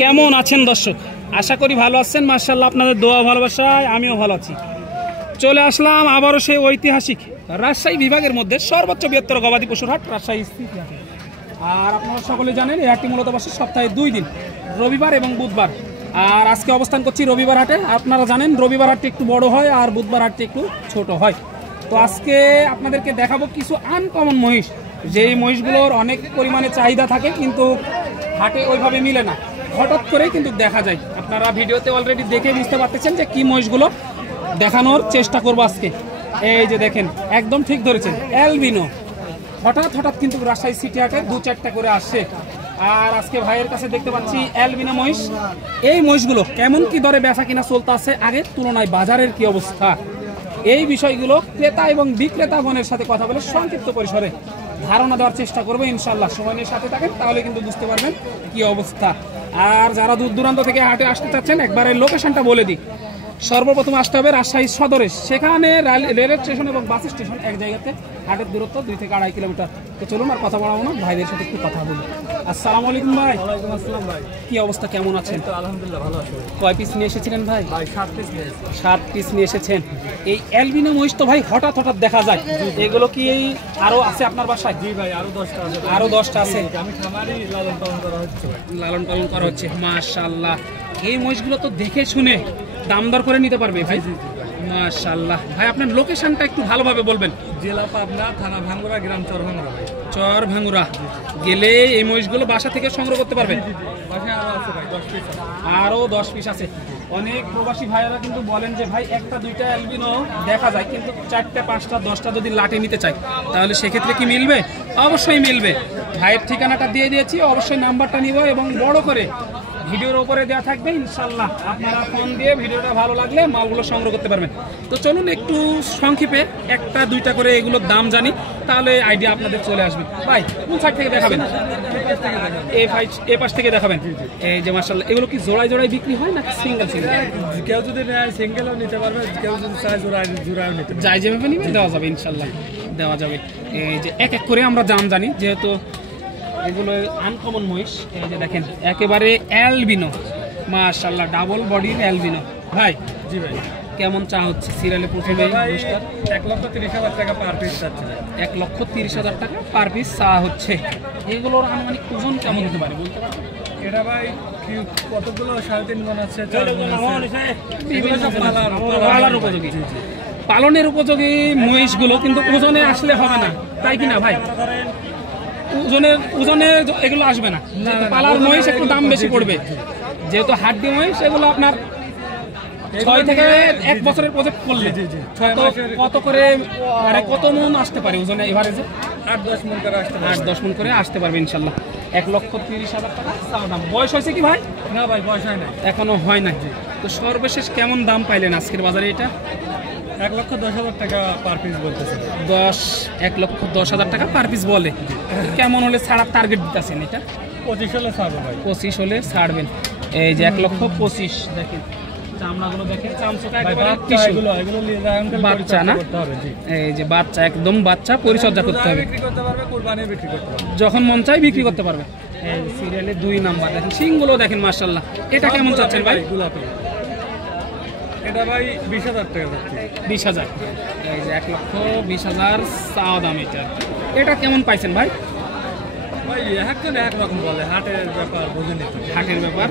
কেমন আছেন দর্শক? আশা করি ভালো আছেন। মাশাআল্লাহ, আপনাদের দোয়া ভালোবাসায় আমিও ভালো আছি। চলে আসলাম আবারও সেই ঐতিহাসিক রাজশাহী বিভাগের মধ্যে সর্বোচ্চ বৃহত্তর গবাদি পশুর হাট রাজশাহী স্থিত। আর আপনারা সকলে জানেন এই হাটটি মূলত বসে সপ্তাহে 2 দিন, রবিবার এবং বুধবার। আর আজকে অবস্থান করছি রবিবার হাটে। আপনারা জানেন রবিবার হাটটি একটু বড় হয় আর বুধবার হাটটি একটু ছোট হয়। তো আজকে আপনাদেরকে দেখাবো কিছু আনকমন মহিষ, যেই মহিষগুলোর অনেক পরিমাণে চাহিদা থাকে কিন্তু হাটে ওইভাবে মিলে না, হঠাৎ করেই কিন্তু দেখা যায়। আপনারা ভিডিওতে অলরেডি দেখে বুঝতে পারতেছেন যে কি মহিষগুলো দেখানোর চেষ্টা করবো আজকে। এই যে দেখেন, একদম ঠিক ধরেছেন, অ্যালবিনো। হঠাৎ কিন্তু রাজশাহী সিটি হাটে 2-4টা করে আসছে। আর আজকে ভাইয়ের কাছে দেখতে পাচ্ছি অ্যালবিনো মহিষ। এই মহিষগুলো কেমন কি দরে বেচা কিনা চলতে আছে, আগের তুলনায় বাজারের কি অবস্থা, এই বিষয়গুলো ক্রেতা এবং বিক্রেতাগণের সাথে কথা বলে সংক্ষিপ্ত পরিসরে ধারণা দেওয়ার চেষ্টা করবো ইনশাল্লাহ। সময় নিয়ে সাথে থাকেন, তাহলে কিন্তু বুঝতে পারবেন কি অবস্থা। আর যারা দূর দূরান্ত থেকে হাটে আসতে চাচ্ছেন, একবারে লোকেশনটা বলে দিই। সর্বপ্রথম আসতে হবে রাজশাহী সদরে, সেখানে রেল স্টেশন এবং বাস স্টেশন এক জায়গাতে। হাটের দূরত্ব 2 থেকে 2.5 কিলোমিটার। তো চলুন আর কথা বলাবো না, ভাইদের সাথে একটু কথা বলি। আসসালামু আলাইকুম ভাই। ওয়ালাইকুম আসসালাম ভাই। কি অবস্থা, কেমন আছেন? তো আলহামদুলিল্লাহ ভালো আছি। কয় পিস নিয়ে এসেছিলেন ভাই? ভাই 7 পিস নিয়েছি। 7 পিস নিয়ে এসেছেন। এই অ্যালবিনো মহিষ তো ভাই হঠাৎ দেখা যায়, এগুলো কি এই আরো আছে আপনার বাসায়? জি ভাই, আরো 10টা আছে। আরো 10টা আছে। আমি খামারি লালন পালন করা হচ্ছে ভাই। লালন পালন করা হচ্ছে, মাশাআল্লাহ। এই মহিষগুলো তো দেখে শুনে দাম দর করে নিতে পারবে ভাই। মাশাআল্লাহ ভাই, আপনার লোকেশনটা একটু ভালোভাবে বলবেন। জেলা পাবনা, থানা ভাঙ্গুরা, গ্রাম চর ভাঙ্গুরা ভাই। চর ভাঙ্গুরা গেলে এই মহিষগুলো বাসা থেকে সংগ্রহ করতে পারবেন। বাসায় আরো আছে ভাই, 10 পিস আছে। আরো 10 পিস আছে। অনেক প্রবাসী ভাইয়েরা কিন্তু বলেন যে ভাই 1-2টা অ্যালবিনো দেখা যায়, কিন্তু 4টা 5টা 10টা যদি লাটে নিতে চাই, তাহলে সেক্ষেত্রে কি মিলবে? অবশ্যই মিলবে। ভাইয়ের ঠিকানাটা দিয়ে দিয়েছি, অবশ্যই নাম্বারটা নিব এবং বড় করে ভিডিওর উপরে দেওয়া থাকবে ইনশাল্লাহ। আপনারা ফোন দিয়ে ভিডিওটা ভালো লাগলে মালগুলো সংগ্রহ করতে পারবেন। তো চলুন একটু সংক্ষেপে 1-2টা করে এগুলোর দাম জানি, তাহলে আইডিয়া আপনাদের চলে আসবে। ভাই কোন সাইড থেকে দেখাবেন? এই পাশ থেকে দেখাবেন। এই যে মাশাআল্লাহ, এগুলো কি জোড়ায় বিক্রি হয় নাকি সিঙ্গেল? কেউ যদি নেয় সিঙ্গেলও নিতে পারবে, কেউ যদি চায় জোড়ায় নিতে পারবে। যাই যেভাবে নিবে দেওয়া যাবে ইনশাল্লাহ, দেওয়া যাবে। এই যে এক করে আমরা দাম জানি, যেহেতু এগুলো আনকমন মহিষ। এই যে দেখেন, একেবারে অ্যালবিনো, মাশাআল্লাহ, ডাবল বডির অ্যালবিনো। ভাই জি ভাই, কেমন চা হচ্ছে সিরিয়ালে প্রথমে? 1,30,000 টাকা পার পিস চাচ্ছে। 1,30,000 টাকা পার পিস চা হচ্ছে। এগুলোর আনুমানিক ওজন কেমন হতে পারে বলতে পারবেন? এটা ভাই কি কতগুলো 3.5 মণ আছে, 4 মণ আছে। পালার উপযোগী, পালনের উপযোগী মহিষগুলো, কিন্তু ওজনে আসলে হবে না, তাই কিনা ভাই? ওজনে এগুলো আসবে না। পালার মহিষ একটু দাম বেশি পড়বে, যেহেতু হাড্ডি মহিষ। এগুলো আপনার 6 থেকে 1 বছরের প্রজেক্ট করলে কত করে, মানে কত মন আসতে পারে ওজনে? এভারেজে 8-10 মণ করে আসতে পারে। 8-10 মন করে আসতে পারবে ইনশাল্লাহ। 1,30,000 টাকা চাওয়া দাম। বয়স হয়েছে কি ভাই? না ভাই, বয়স হয় নাই, এখনো হয় নাই। তো সর্বশেষ কেমন দাম পাইলেন আজকের বাজারে? এটা 1,10,000 টাকা পার পিস বলতেছে। 1,10,000 টাকা পার পিস বলে। কেমন হলে ছাড়ার টার্গেট দিতেছেন? এটা 25 হলে ছাড়বো ভাই। 25 হলে ছাড়বেন। এই যে 1,25,000 দেখেন, চামড়াগুলো দেখেন, চামচটা একেবারে টিস্যু। এগুলো নিয়ে যায় বাচ্চা না? এই যে বাচ্চা, একদম বাচ্চা, পরিচর্যা করতে হবে। বিক্রি করতে পারবে, কুরবানি বিক্রি করতে পারবে, যখন মন চাই বিক্রি করতে পারবে। এই সিরিয়ালে 2 নাম্বার দেখেন, সিংগুলো দেখেন মাশাআল্লাহ। এটা কেমন চাচ্ছেন ভাই? গোলাপি। এটা ভাই 20,000 টাকা যাচ্ছে। 20,000। এই যে 1,20,000 চাওয়া দাম। এটা কেমন পাইছেন ভাই? ভাই একজন এক রকম বলে, হাটের ব্যাপার বুঝে নিতে। হাটের ব্যাপার